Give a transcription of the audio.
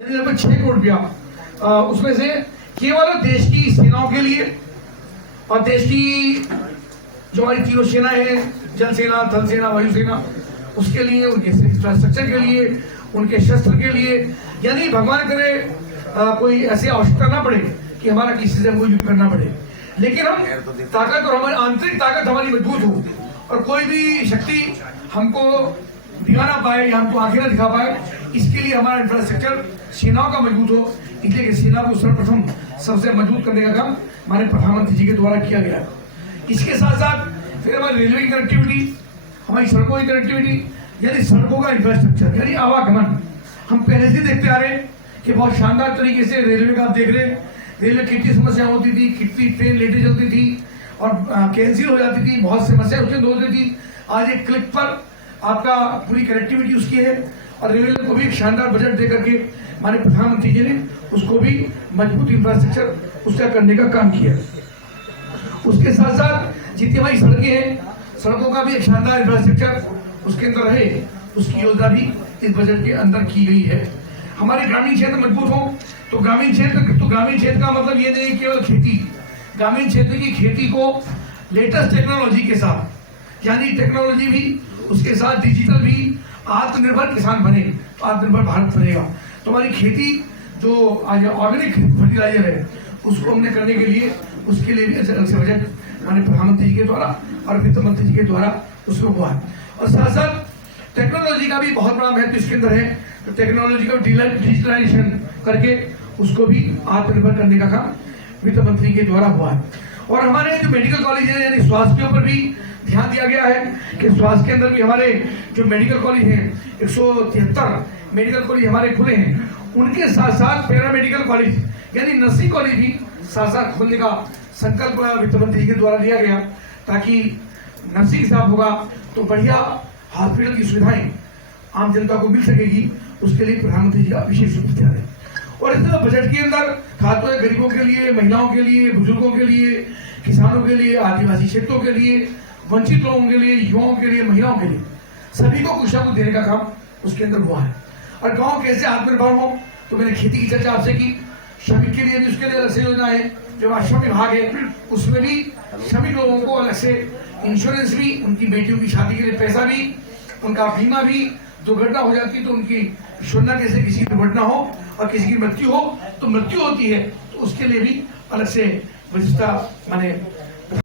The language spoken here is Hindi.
लगभग 6 करोड़ रुपया उसमें से केवल देश की सेनाओं के लिए और देश की जो हमारी तीनों सेनाएं हैं, जल सेना, थल सेना, वायु सेना, उसके लिए, उनके इंफ्रास्ट्रक्चर के लिए, उनके शस्त्र के लिए, यानी भगवान करे कोई ऐसी आवश्यकता ना पड़े कि हमारा किसी से कोई युद्ध करना पड़े, लेकिन हम ताकत और हमारी आंतरिक ताकत हमारी मजबूत हो और कोई भी शक्ति हमको दिखा ना पाए या हमको आंखें ना दिखा पाए, इसके लिए हमारा इंफ्रास्ट्रक्चर सेनाओं का मजबूत हो, इसलिए सेना को सर्वप्रथम सबसे मजबूत करने का काम हमारे प्रधानमंत्री जी के द्वारा किया गया है। इसके साथ साथ फिर हमारी रेलवे की कनेक्टिविटी, हमारी सड़कों की कनेक्टिविटी, यानी सड़कों का इंफ्रास्ट्रक्चर यानी आवागमन, हम पहले से देखते आ रहे हैं कि बहुत शानदार तरीके से रेलवे का आप देख रहे हैं। रेलवे कितनी समस्या होती थी, कितनी ट्रेन लेटे चलती थी और कैंसिल हो जाती थी, बहुत समस्या उत्पन्न होती थी। आज एक क्लिक पर आपका पूरी कनेक्टिविटी उसकी है और रेलवे को भी एक शानदार बजट दे करके हमारे प्रधानमंत्री जी ने उसको भी मजबूत इंफ्रास्ट्रक्चर उसका करने का काम किया। उसके साथ साथ जितनी हमारी सड़कें हैं, सड़कों का भी एक शानदार इंफ्रास्ट्रक्चर उसके अंदर है, उसकी योजना भी इस बजट के अंदर की गई है। हमारे ग्रामीण क्षेत्र मजबूत हो तो ग्रामीण क्षेत्र का मतलब ये नहीं केवल खेती, ग्रामीण क्षेत्र की खेती को लेटेस्ट टेक्नोलॉजी के साथ, यानी टेक्नोलॉजी भी उसके साथ डिजिटल भी, आत्मनिर्भर किसान बने तो आत्मनिर्भर भारत बनेगा। तो हमारी खेती जो आज ऑर्गेनिक फर्टिलाइजर है उसको हमने करने के लिए, उसके लिए भी अलग से बजट हमारे प्रधानमंत्री जी के द्वारा और वित्त मंत्री जी के द्वारा उसको हुआ है। और साथ साथ टेक्नोलॉजी का भी बहुत बड़ा महत्व इसके अंदर है, तो टेक्नोलॉजी को डिजिटलाइजेशन करके उसको भी आत्मनिर्भर करने का काम वित्त मंत्री के द्वारा हुआ है। और हमारे जो मेडिकल कॉलेज है, यानी स्वास्थ्य के ऊपर भी ध्यान दिया गया है कि स्वास्थ्य के अंदर भी हमारे जो मेडिकल कॉलेज हैं, 173 मेडिकल कॉलेज हमारे खुले हैं, उनके साथ साथ पैरा मेडिकल कॉलेज यानी नर्सिंग कॉलेज भी साथ साथ खोलने का संकल्प वित्त मंत्री के द्वारा लिया गया, ताकि नर्सिंग स्टाफ होगा तो बढ़िया हॉस्पिटल की सुविधाएं आम जनता को मिल सकेगी, उसके लिए प्रधानमंत्री जी का विशेष रूप से ध्यान है। और इस बजट के अंदर खासतौर से गरीबों के लिए, महिलाओं के लिए, बुजुर्गों के लिए, किसानों के लिए, आदिवासी क्षेत्रों के लिए, वंचित लोगों के लिए, युवाओं के लिए, महिलाओं के लिए, सभी को कुछ ना कुछ देने का काम उसके अंदर हुआ है। और गांव कैसे आत्मनिर्भर हो, तो मैंने खेती की चर्चा आपसे की, श्रमिक के लिए भी उसके लिए अलग से योजना है, जो आश्रम विभाग है उसमें भी श्रमिक लोगों को अलग से इंश्योरेंस भी, उनकी बेटियों की शादी के लिए पैसा भी, उनका बीमा भी, दुर्घटना हो जाती तो उनकी सुनना कैसे, किसी की दुर्घटना हो और किसी की मृत्यु हो तो मृत्यु होती है तो उसके लिए भी अलग से विशिष्ट माने